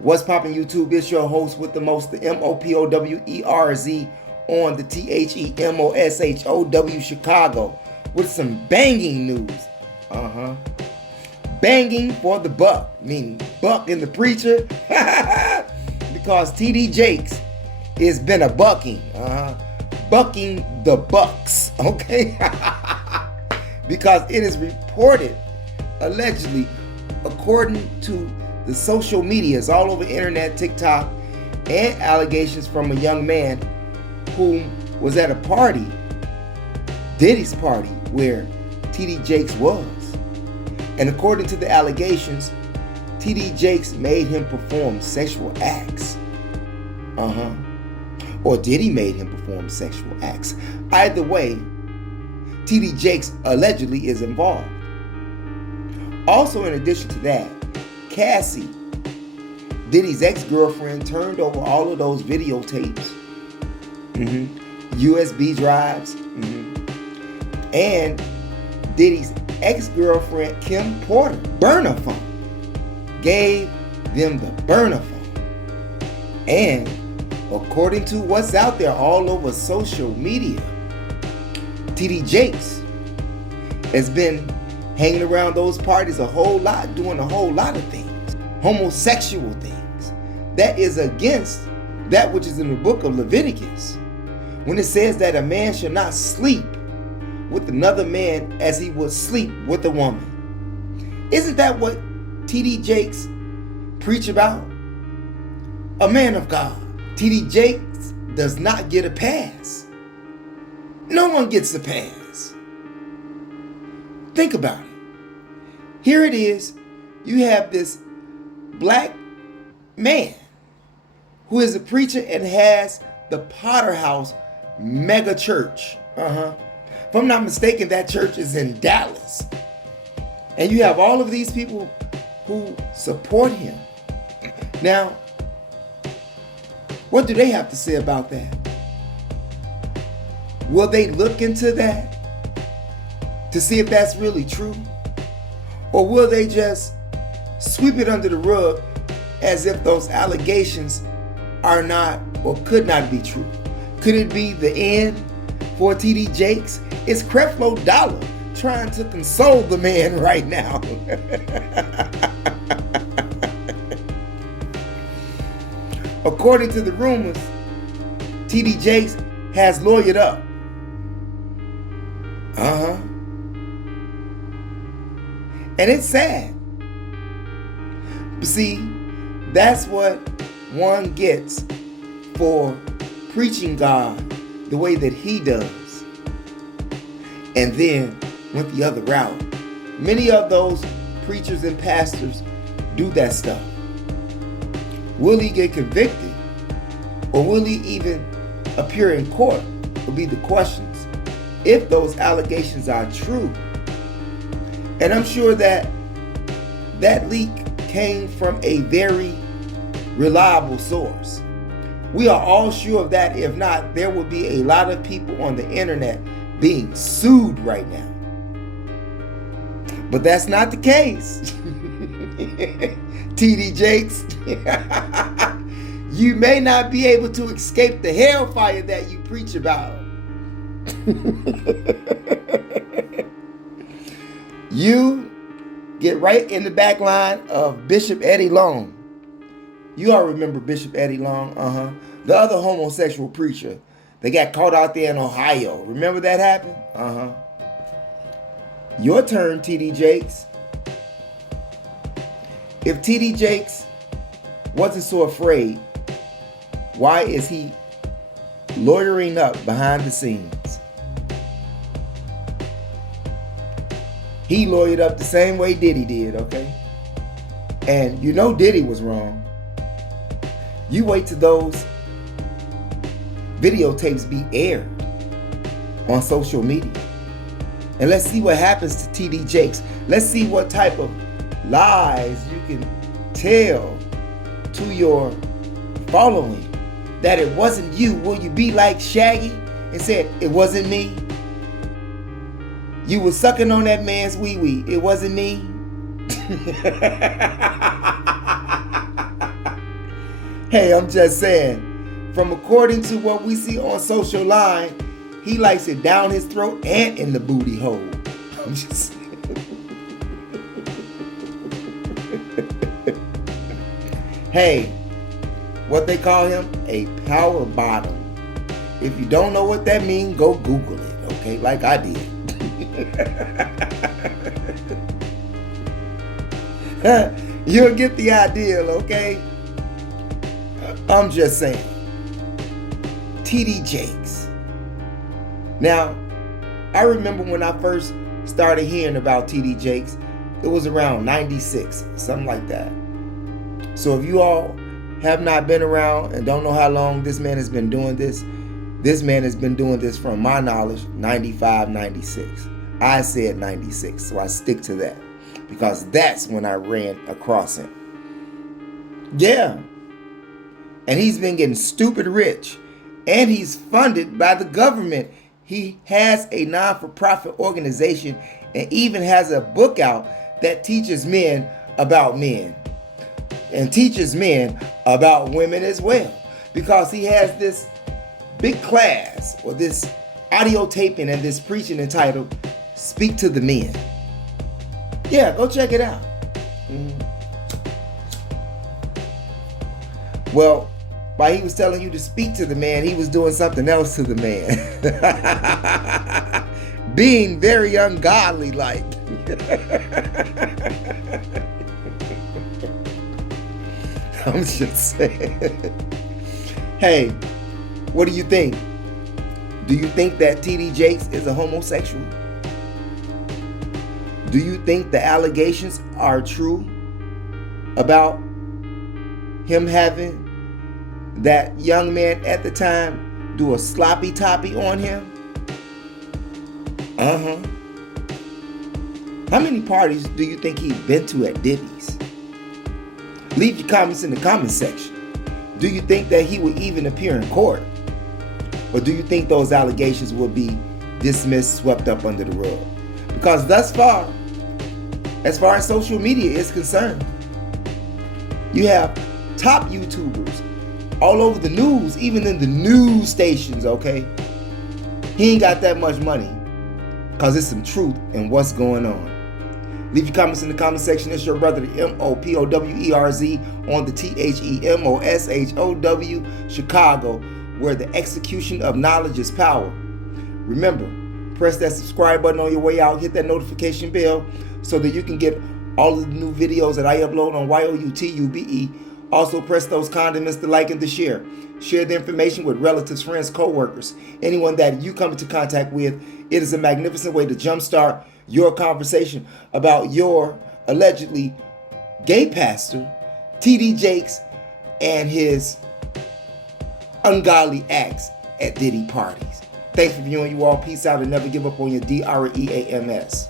What's poppin' YouTube? It's your host with the most, the MOPOWERZ on the THEMOSHOW Chicago with some banging news. Banging for the buck, meaning Buck and the Preacher, because TD Jakes has been a bucking, bucking the Bucks, okay? Because it is reported, allegedly, according to the social medias all over internet, TikTok, and allegations from a young man who was at a party, Diddy's party, where TD Jakes was. And according to the allegations, TD Jakes made him perform sexual acts. Or Diddy made him perform sexual acts. Either way, TD Jakes allegedly is involved. Also, in addition to that, Cassie, Diddy's ex-girlfriend, turned over all of those videotapes, USB drives, and Diddy's ex-girlfriend, Kim Porter, burner phone, gave them the burner phone. And according to what's out there all over social media, TD Jakes has been hanging around those parties a whole lot, doing a whole lot of things, homosexual things. That is against that which is in the book of Leviticus, when it says that a man shall not sleep with another man as he would sleep with a woman. Isn't that what TD Jakes preach about? A man of God. TD Jakes does not get a pass. No one gets a pass. Think about it. Here it is. You have this black man who is a preacher and has the Potter House mega church. If I'm not mistaken, that church is in Dallas. And you have all of these people who support him. Now, what do they have to say about that? Will they look into that to see if that's really true? Or will they just sweep it under the rug as if those allegations are not or could not be true? Could it be the end for TD Jakes? It's Creflo Dollar trying to console the man right now. According to the rumors, TD Jakes has lawyered up. And it's sad. But see, that's what one gets for preaching God the way that he does, and then went the other route. Many of those preachers and pastors do that stuff. Will he get convicted? Or will he even appear in court? Will be the questions, if those allegations are true. And I'm sure that that leak came from a very reliable source. We are all sure of that. If not, there will be a lot of people on the internet being sued right now. But that's not the case. TD Jakes, you may not be able to escape the hellfire that you preach about. You get right in the back line of Bishop Eddie Long. You all remember Bishop Eddie Long, the other homosexual preacher that got caught out there in Ohio. Remember that happened? Your turn, TD Jakes. If TD Jakes wasn't so afraid, why is he lawyering up behind the scenes? He lawyered up the same way Diddy did, okay? And you know Diddy was wrong. You wait till those videotapes be aired on social media. And let's see what happens to TD Jakes. Let's see what type of lies you can tell to your following that it wasn't you. Will you be like Shaggy and said, it wasn't me? You were sucking on that man's wee-wee. It wasn't me. Hey, I'm just saying, from according to what we see on social line, he likes it down his throat and in the booty hole. I'm just saying. Hey, what they call him? A power bottom. If you don't know what that means, go Google it, okay? Like I did. You'll get the idea, okay? I'm just saying. T.D. Jakes. Now, I remember when I first started hearing about T.D. Jakes, it was around 96, something like that. So if you all have not been around and don't know how long this man has been doing this man has been doing this from my knowledge, 95, 96. I said 96, so I stick to that because that's when I ran across him. Yeah. And he's been getting stupid rich, and he's funded by the government. He has a non-for-profit organization and even has a book out that teaches men about men and teaches men about women as well, because he has this big class or this audio taping and this preaching entitled Speak to the Men. Yeah, go check it out. Well, while he was telling you to speak to the man, he was doing something else to the man. Being very ungodly like. I'm just saying. Hey, what do you think? Do you think that T.D. Jakes is a homosexual? Do you think the allegations are true about him having that young man at the time do a sloppy toppy on him? How many parties do you think he's been to at Diddy's? Leave your comments in the comment section. Do you think that he would even appear in court? Or do you think those allegations will be dismissed, swept up under the rug? Because thus far, as far as social media is concerned, you have top YouTubers all over the news, even in the news stations, okay? He ain't got that much money because there's some truth in what's going on. Leave your comments in the comment section. It's your brother, the MOPOWERZ, on the THEMOSHOW Chicago, where the execution of knowledge is power. Remember, press that subscribe button on your way out. Hit that notification bell so that you can get all of the new videos that I upload on YOUTUBE. Also, press those condiments to like and to share. Share the information with relatives, friends, co-workers, anyone that you come into contact with. It is a magnificent way to jumpstart your conversation about your allegedly gay pastor, T.D. Jakes, and his ungodly acts at Diddy parties. Thanks for viewing, you all. Peace out and never give up on your DREAMS.